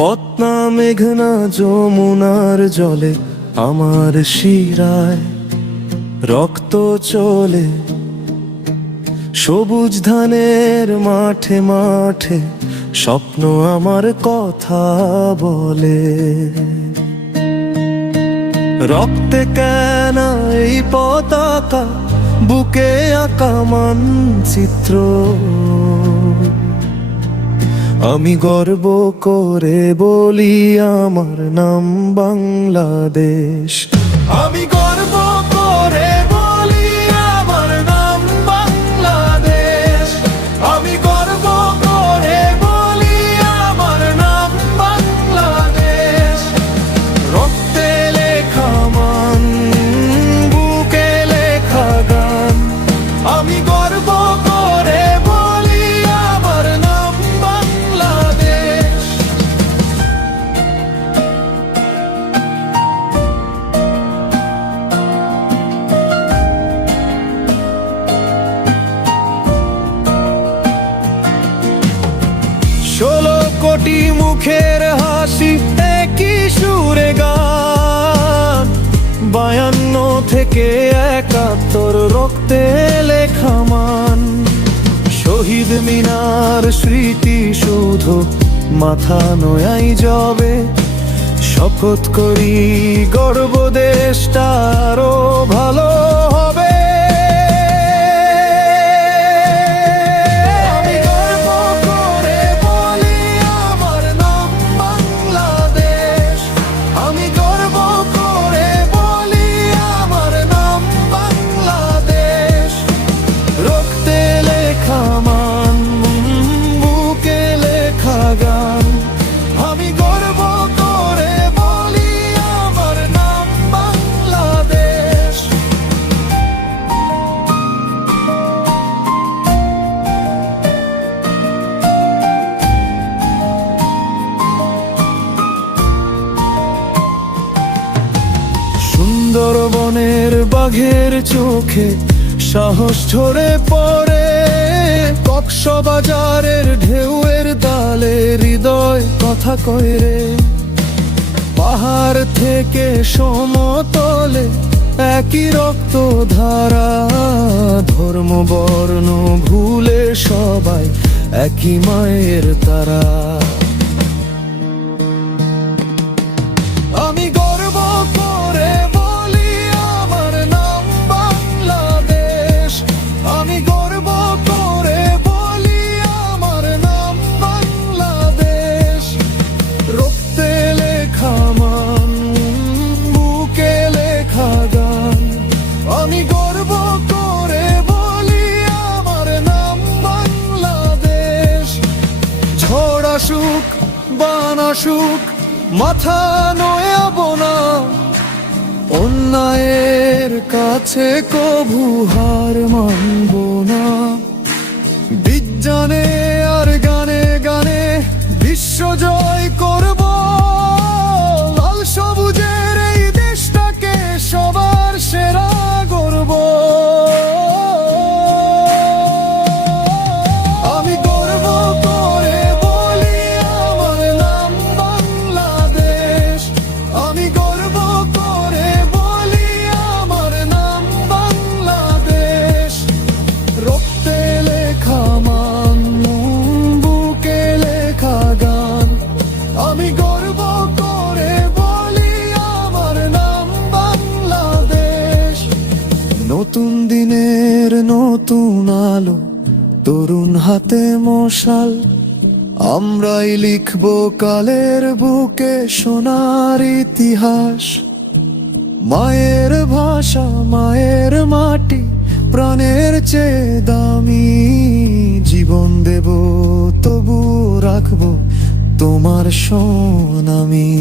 পদ্মা মেঘনা যমুনার জলে আমার শিরায় রক্ত চলে, সবুজ ধানের মাঠে মাঠে স্বপ্ন আমার কথা বলে। রক্তে কেন এই পতাকা, বুকে আঁকা মানচিত্র, আমি গর্ব করে বলি আমার নাম বাংলাদেশ। আমি গর্ব করে বলি আমার নাম বাংলাদেশ। আমি গর্ব করে বলি আমার নাম বাংলাদেশ। রক্তে লেখা মান, বুকে লেখা গান, আমি গর্ব করে বলি আমার নাম বাংলাদেশ। ষোলো কোটি মুখের হাসি, একই সুরে গান, 52 থেকে 71 রক্তে লেখা মান। শহীদ মিনার স্মৃতি শুধু মাথা নোয়াই যাবে, শপথ করি গর্ব দেশটা আরো ভালো হবে। আমি গর্ব করে বলি আমার নাম বাংলাদেশ। আমি গর্ব করে বলি আমার নাম বাংলাদেশ। রক্তে লেখা মান, বুকে লেখা গান, আমি গর্ব করে বলি আমার নাম বাংলাদেশ। সুন্দরবনের বাঘের চোখে সাহস ঝরে পড়ে, কক্সবাজারের ঢেউয়ের তালে হৃদয় কথা কয় রে। পাহাড় থেকে সমতলে একই রক্ত ধারা, ধর্ম বর্ণ ভুলে সবাই একই মায়ের তারা। আমি গর্ব করে বলি আমার নাম বাংলাদেশ। আমি গর্ব করে বলি আমার নাম বাংলাদেশ। রক্তে লেখা মান, বুকে লেখা গান, আমি গর্ব করে বলি আমার নাম বাংলাদেশ। ঝড় আসুক বান আসুক মাথা নোয়াব না, অন্যায়ের কাছে কভু হার মানব না। বিজ্ঞানে আর গানে গানে বিশ্ব জয় করব, লাল সবুজের এই দেশটাকে সবার সেরা গর্ব। আমি গর্ব করে বলি আমার নাম বাংলাদেশ। আমি গর্ব করে বলি আমার নাম বাংলাদেশ। রক্তে লেখা মান, বুকে লেখা গান, আমি গর্ব করে বলি আমার নাম বাংলাদেশ। নতুন দিনের নতুন আলো, তরুণ হাতে মশাল, আমরাই লিখব কালের বুকে সোনার ইতিহাস। মায়ের ভাষা, মায়ের মাটি, প্রাণের চেয়ে দামি, জীবন দেব তবু রাখবো তোমার সোনামি।